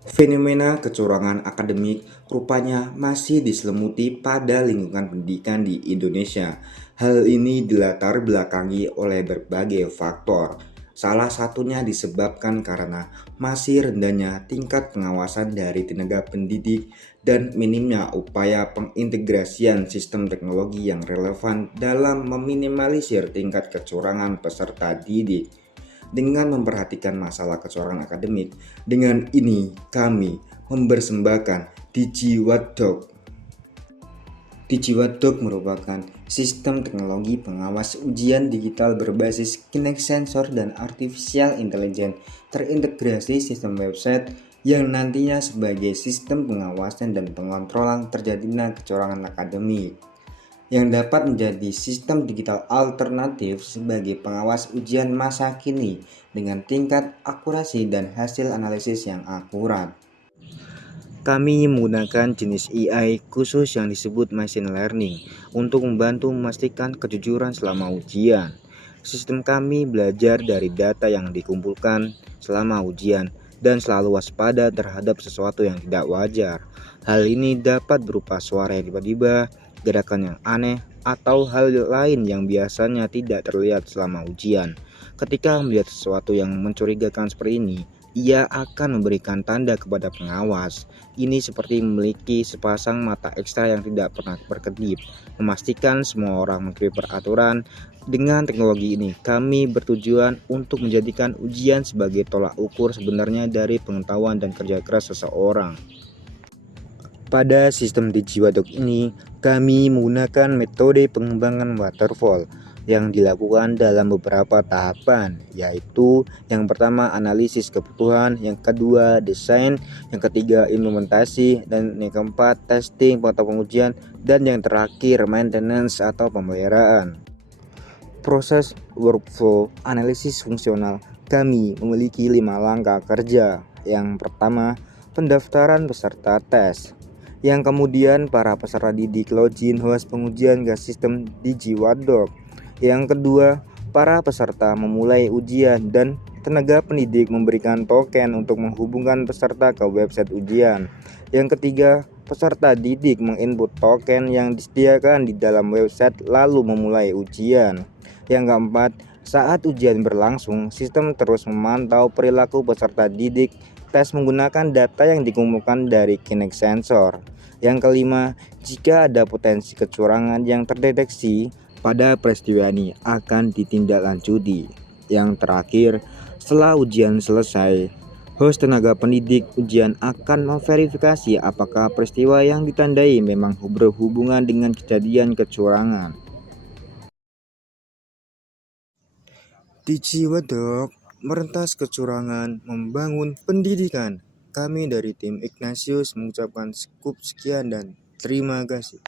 Fenomena kecurangan akademik rupanya masih diselimuti pada lingkungan pendidikan di Indonesia. Hal ini dilatar belakangi oleh berbagai faktor. Salah satunya disebabkan karena masih rendahnya tingkat pengawasan dari tenaga pendidik dan minimnya upaya pengintegrasian sistem teknologi yang relevan dalam meminimalisir tingkat kecurangan peserta didik. Dengan memperhatikan masalah kecurangan akademik, dengan ini kami mempersembahkan DigiWatchdog. DigiWatchdog merupakan sistem teknologi pengawas ujian digital berbasis Kinect Sensor dan Artificial Intelligence terintegrasi sistem website yang nantinya sebagai sistem pengawasan dan pengontrolan terjadinya kecurangan akademik yang dapat menjadi sistem digital alternatif sebagai pengawas ujian masa kini dengan tingkat akurasi dan hasil analisis yang akurat. Kami menggunakan jenis AI khusus yang disebut machine learning untuk membantu memastikan kejujuran selama ujian. Sistem kami belajar dari data yang dikumpulkan selama ujian dan selalu waspada terhadap sesuatu yang tidak wajar. Hal ini dapat berupa suara yang tiba-tiba, gerakan yang aneh, atau hal lain yang biasanya tidak terlihat selama ujian. Ketika melihat sesuatu yang mencurigakan seperti ini, ia akan memberikan tanda kepada pengawas. Ini seperti memiliki sepasang mata ekstra yang tidak pernah berkedip, memastikan semua orang mengikuti peraturan. Dengan teknologi ini, kami bertujuan untuk menjadikan ujian sebagai tolak ukur sebenarnya dari pengetahuan dan kerja keras seseorang. Pada sistem DigiWatchdog ini, kami menggunakan metode pengembangan waterfall yang dilakukan dalam beberapa tahapan, yaitu yang pertama analisis kebutuhan, yang kedua desain, yang ketiga implementasi, dan yang keempat testing atau pengujian, dan yang terakhir maintenance atau pemeliharaan. Proses workflow analisis fungsional kami memiliki 5 langkah kerja. Yang pertama, pendaftaran peserta tes. Yang kemudian para peserta didik login host pengujian ke sistem DigiWatchdog. Yang kedua, para peserta memulai ujian dan tenaga pendidik memberikan token untuk menghubungkan peserta ke website ujian. Yang ketiga, peserta didik menginput token yang disediakan di dalam website lalu memulai ujian. Yang keempat, saat ujian berlangsung, sistem terus memantau perilaku peserta didik tes menggunakan data yang dikumpulkan dari Kinect Sensor. Yang kelima, jika ada potensi kecurangan yang terdeteksi pada peristiwa ini akan ditindaklanjuti. Yang terakhir, setelah ujian selesai, host tenaga pendidik ujian akan memverifikasi apakah peristiwa yang ditandai memang berhubungan dengan kejadian kecurangan. DigiWatchdog merentas kecurangan, membangun pendidikan. Kami dari tim Ignatius mengucapkan cukup sekian dan terima kasih.